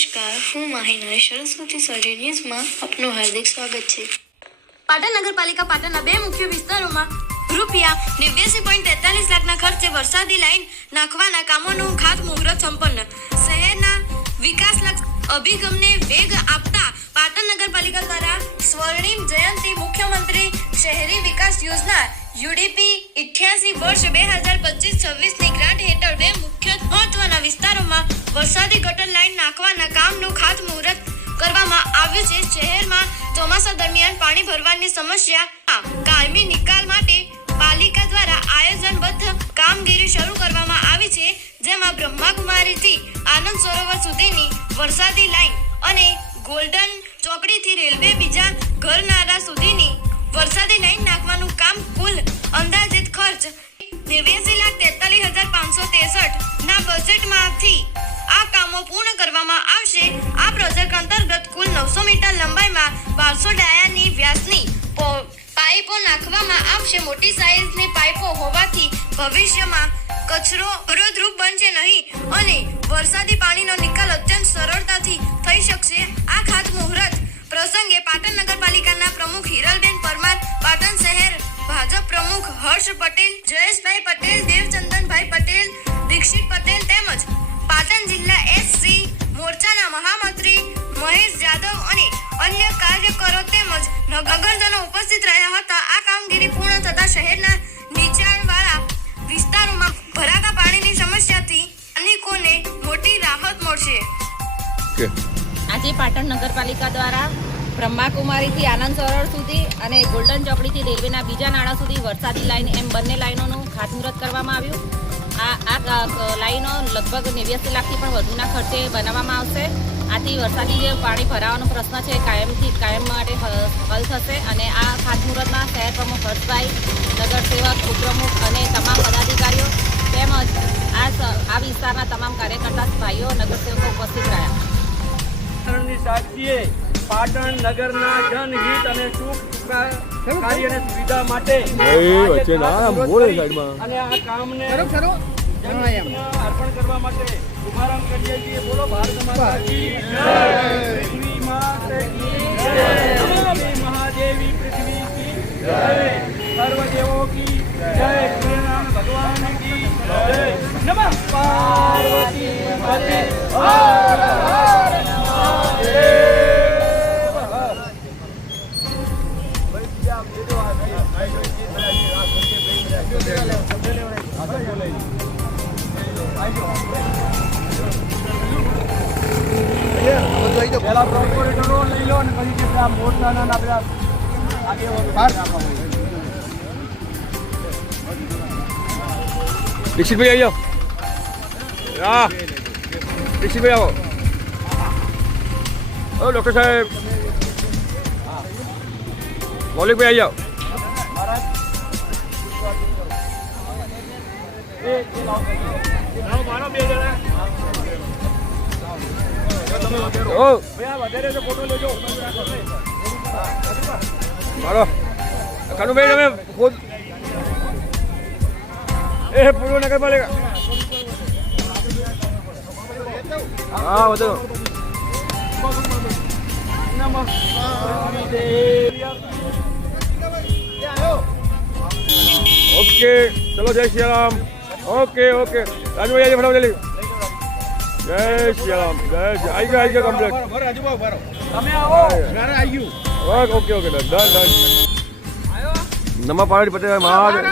નમસ્કાર, હું માહિના સરસ્વતી સર્જરી ન્યૂઝમાં આપનું હાર્દિક સ્વાગત છે। પાટણ નગરપાલિકા પાટણના બે મુખ્ય વિસ્તારોમાં રૂપિયા 89.43 લાખના ખર્ચે વરસાદી લાઈન નાખવાના કામોનું ખાતમુહૂર્ત સંપન્ન। શહેરના વિકાસલક્ષી અભિગમને વેગ આપતા પાટણ નગરપાલિકા દ્વારા સ્વર્ણિમ જયંતિ મુખ્યમંત્રી શહેરી વિકાસ યોજના યુડીપી 88 વર્ષ 2025-26ની ગ્રાન્ટ હેઠળ બે મુખ્ય મહત્વના વિસ્તારોમાં વરસાદી ગટર લાઈન નાખવાના કામનું ખાતમુહૂર્ત કરવામાં આવ્યું છે। શહેરમાં ચોમાસા દરમિયાન પાણી ભરવાની સમસ્યા કાયમી નિકાલ માટે પાલિકા દ્વારા આયોજનબદ્ધ કામગીરી શરૂ કરવામાં આવી છે, જેમાં બ્રહ્માકુમારીથી આનંદ સરોવર સુધીની વરસાદી લાઈન અને ગોલ્ડન ચોકડીથી રેલવે બીજા ઘરનારા સુધીની વરસાદી લાઈન નાખવાનું કામ કુલ અંદાજિત ખર્ચ 89,43,563 ના બજેટમાંથી આ કામો પૂર્ણ કરવામાં આવશે। આ પ્રોજેક્ટ અંતર્ગત કુલ 900 મીટર લંબાઈમાં 1200 ડાયાની વ્યાસની પાઇપો નાખવામાં આવશે। મોટી સાઈઝની પાઇપો હોવાથી ભવિષ્યમાં કચરો અવરોધરૂપ બનશે નહીં અને વરસાદી પાણીનો નિકાલ અત્યંત સરળતાથી થઈ શકશે। આ ખાતમુહૂર્ત પ્રસંગે પાટણ નગરપાલિકાના પ્રમુખ હિરલબેન પરમાર, પાટણ શહેર ભાજપ પ્રમુખ હર્ષ પટેલ, જયેશભાઈ પટેલ, દેવચંદનભાઈ પટેલ, દીક્ષિત પટેલ તેમજ પાટણ જિલ્લા એસસી મોરચાના મહામંત્રી મહેશ જાદવ અને અન્ય કાર્યકરો તેમજ નગરજનો ઉપસ્થિત રહ્યા હતા। આ કામગીરી પૂર્ણ થતા શહેરના નીચાણવાળા વિસ્તારોમાં ભરાતા પાણીની સમસ્યાથી સ્થાનિકોને મોટી રાહત મળશે। આજે પાટણ નગરપાલિકા દ્વારા બ્રહ્માકુમારીથી આનંદ સરોવર સુધી અને ગોલ્ડન ચોકડીથી રેલવેના બીજા નાળા સુધી વરસાદી લાઈન એમ બંને લાઈનોનું ખાતમુહૂર્ત કરવામાં આવ્યું। આ લાઈનો લગભગ 89 લાખથી પણ વધુના ખર્ચે બનાવવામાં આવશે। આથી વરસાદી જે પાણી ભરાવાનો પ્રશ્ન છે કાયમ માટે હલ થશે અને આ ખાતમુહૂર્તમાં શહેર પ્રમુખ હર્ષભાઈ, નગરસેવક, ઉપપ્રમુખ અને તમામ પદાધિકારીઓ તેમજ આ વિસ્તારના તમામ કાર્યકર્તા ભાઈઓ નગરસેવકો ઉપસ્થિત રહ્યા। સાક્ષીએ પાટણ નગરના જનહિત અને સુખ કાર્ય અને સુવિધા માટે અને આ કામને અર્પણ કરવા માટે શુભારંભ કરીએ છીએ। બોલો ભારત માતા કી જય, પૃથ્વી માતા કી જય, નમામિ મહાદેવી પૃથ્વી કી જય, સર્વદેવો કી જય, શ્રીરામ ભગવાન કી જય, નમઃ પાર્વતી પતે હર હર મહાદેવ। પેલા કોર્પોરેટરો લઈ લો અને પછી પેલા મોરચાના પેલા દીક્ષિતભાઈ આવી જાઓ। દીક્ષિતભાઈ આવો। ડૉક્ટર સાહેબ, મૌલિકભાઈ આવી જાઓ। ફોટો લેજો મારો કાનુભાઈ, તમે ખુદ પૂર્વ નગરપાલિકા હા બધું ઓકે, ચલો જય શ્રી રામ। ઓકે રાજુભાઈ આજે ફટાફટ જલ્દી। જય શ્રી રામ, જય આવી ગયો કમ્પ્લેટ। તમે આવો ઘરે આવી ગયું। Okay done. નમા પાર્વતી પટેલ મહારાજ।